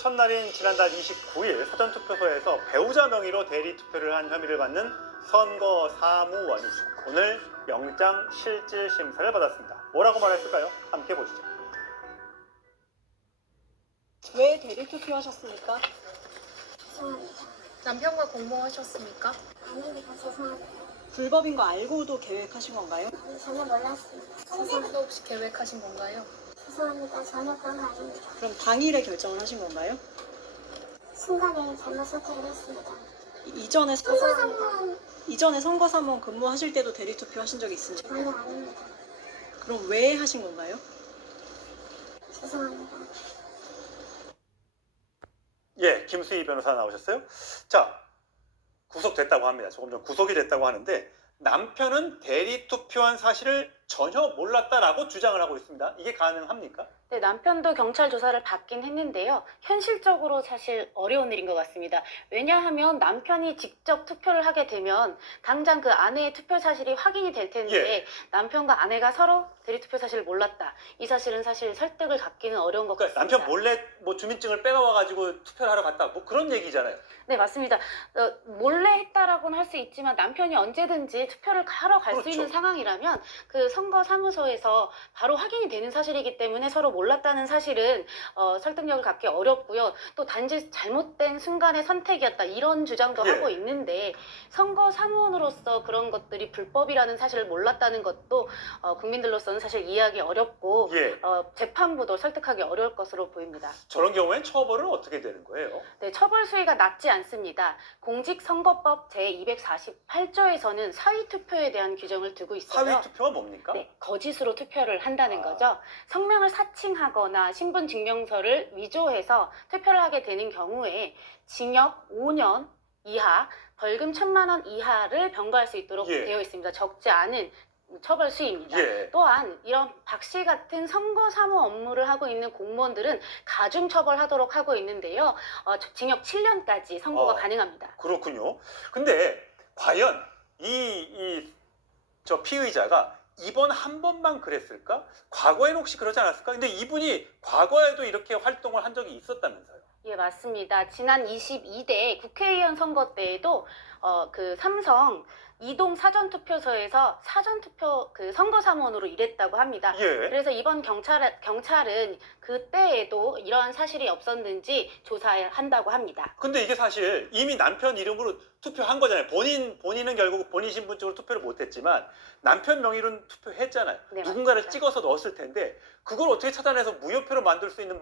첫날인 지난달 29일 사전투표소에서 배우자 명의로 대리투표를 한 혐의를 받는 선거사무원이 오늘 영장실질심사를 받았습니다. 뭐라고 말했을까요? 함께 보시죠. 왜 대리투표하셨습니까? 죄송합니다. 남편과 공모하셨습니까? 아닙니다. 죄송합니다. 불법인 거 알고도 계획하신 건가요? 전혀 몰랐습니다. 성립도 혹시 계획하신 건가요? 죄송합니다. 전혀 그런 거 아닙니다. 그럼 당일에 결정을 하신 건가요? 순간에 잘못 선택을 했습니다. 이전에 죄송합니다. 선거사무원 근무하실 때도 대리투표 하신 적이 있으신가요? 전혀 아닙니다. 그럼 왜 하신 건가요? 죄송합니다. 예, 김수희 변호사 나오셨어요. 자, 구속됐다고 합니다. 조금 전 구속이 됐다고 하는데 남편은 대리투표한 사실을 전혀 몰랐다라고 주장을 하고 있습니다. 이게 가능합니까? 네, 남편도 경찰 조사를 받긴 했는데요. 현실적으로 사실 어려운 일인 것 같습니다. 왜냐하면 남편이 직접 투표를 하게 되면 당장 그 아내의 투표 사실이 확인이 될 텐데 예. 남편과 아내가 서로 대리투표 사실을 몰랐다. 이 사실은 사실 설득을 갖기는 어려운 것 그러니까 같습니다. 남편 몰래 뭐 주민증을 빼가와가지고 투표를 하러 갔다. 뭐 그런 얘기잖아요. 네, 맞습니다. 몰래 했다라고는 할 수 있지만 남편이 언제든지 투표를 하러 갈 수 그렇죠. 있는 상황이라면 그 선거사무소에서 바로 확인이 되는 사실이기 때문에 서로 몰랐다는 사실은 설득력을 갖기 어렵고요. 또 단지 잘못된 순간의 선택이었다 이런 주장도 예. 하고 있는데 선거사무원으로서 그런 것들이 불법이라는 사실을 몰랐다는 것도 국민들로서는 사실 이해하기 어렵고 예. 재판부도 설득하기 어려울 것으로 보입니다. 저런 경우엔 처벌은 어떻게 되는 거예요? 네, 처벌 수위가 낮지 않습니다. 공직선거법 제248조에서는 사위투표에 대한 규정을 두고 있어요. 사위투표가 뭡니까? 네, 거짓으로 투표를 한다는 아. 거죠. 성명을 사칭하거나 신분증명서를 위조해서 투표를 하게 되는 경우에 징역 5년 이하, 벌금 1,000만 원 이하를 병과할 수 있도록 예. 되어 있습니다. 적지 않은 처벌 수위입니다. 예. 또한 이런 박 씨 같은 선거사무 업무를 하고 있는 공무원들은 가중처벌하도록 하고 있는데요. 징역 7년까지 선고가 가능합니다. 그렇군요. 근데 과연 저 피의자가 이번 한 번만 그랬을까? 과거에는 혹시 그러지 않았을까? 근데 이분이 과거에도 이렇게 활동을 한 적이 있었다면서요. 예, 맞습니다. 지난 22대 국회의원 선거 때에도 그 삼성 이동 사전투표소에서 사전투표 그 선거사무원으로 일했다고 합니다. 예. 그래서 이번 경찰은 그때에도 이러한 사실이 없었는지 조사한다고 합니다. 근데 이게 사실 이미 남편 이름으로 투표한 거잖아요. 본인은 결국 본인 신분증으로 투표를 못했지만 남편 명의로는 투표했잖아요. 네, 누군가를 맞습니다. 찍어서 넣었을 텐데 그걸 어떻게 찾아내서 무효표로 만들 수 있는